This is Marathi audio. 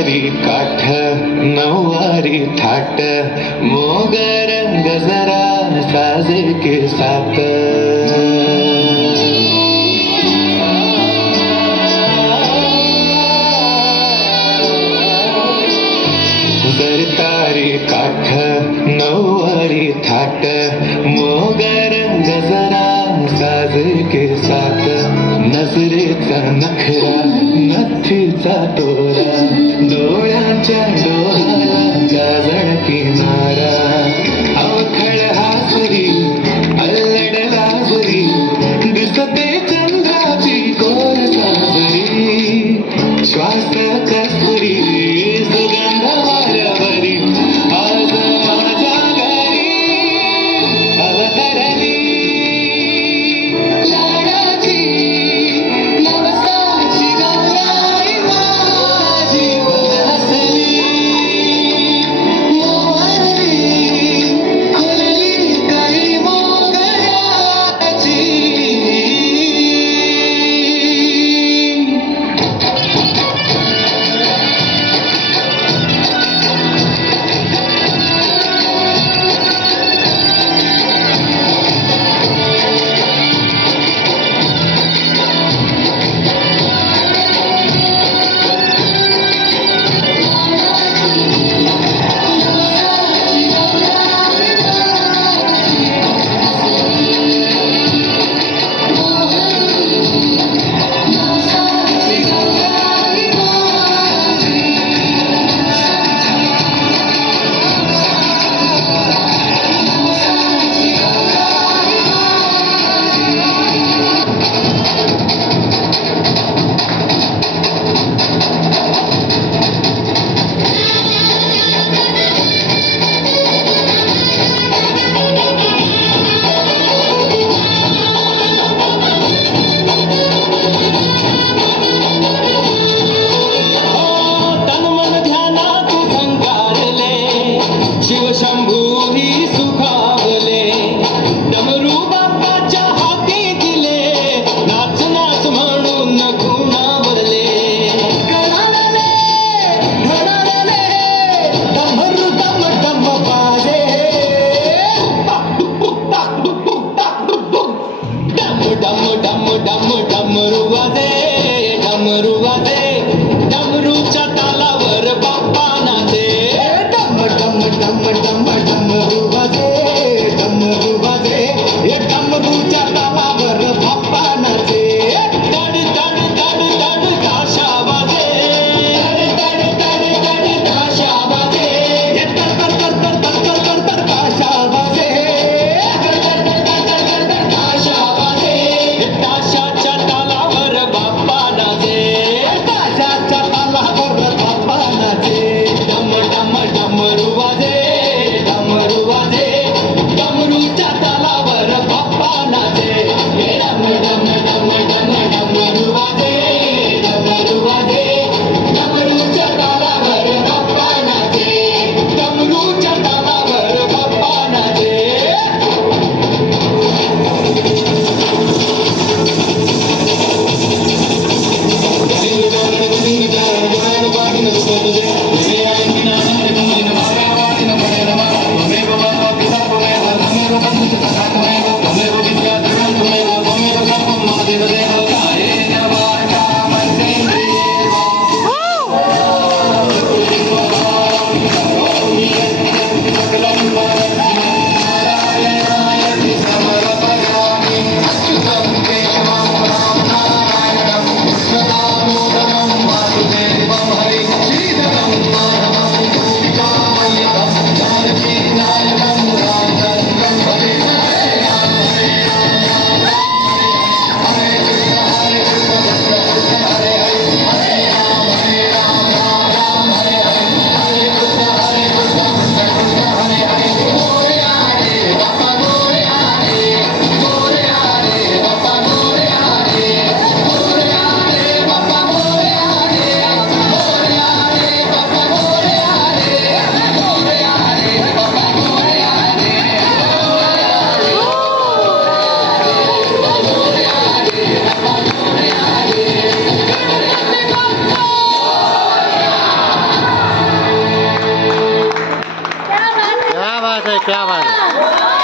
तारी काठ नऊवारी थाट मोगर गजरा साजे के साथ तारी काठ नऊवारी थाट मोगर गजरा साज के साथ नजरेचा नखरा नथीचा तोरा डोळ्याच्या डोळ्याला गाजण किनारा अवखळ हासरी अल्लड लाजरी दिसते चंद्राची कोर साजरी श्वास कस्तुरी सुगंध वारवरी आज माझ्या घरी अवतरली लाडाची नवसाची गौराई माझी हसली मोहरली खुलली काही मोगऱ्याची शिवशंभूही सुखावले डमरू बाप्पाच्या हाती दिले नाच नाच म्हणून खुणावरले कणाले ढणाले डमरू डम डम बाजे डम डम डम डम डमरू वाजे डमरूच्या तालावर बाप्पा नाचे डम डम डमरू वाजे हे डमरूच्या तालावर बाप्पा नाचे दड दड दड दड ताशा वाजे दड दड दड दड ताशा वाजे हे तर तर तर तर तर तर तर तर ताशा वाजे दड दड दड दड दड ताशा वाजे ताशाच्या तालावर बाप्पा क्या बात है, क्या बात है.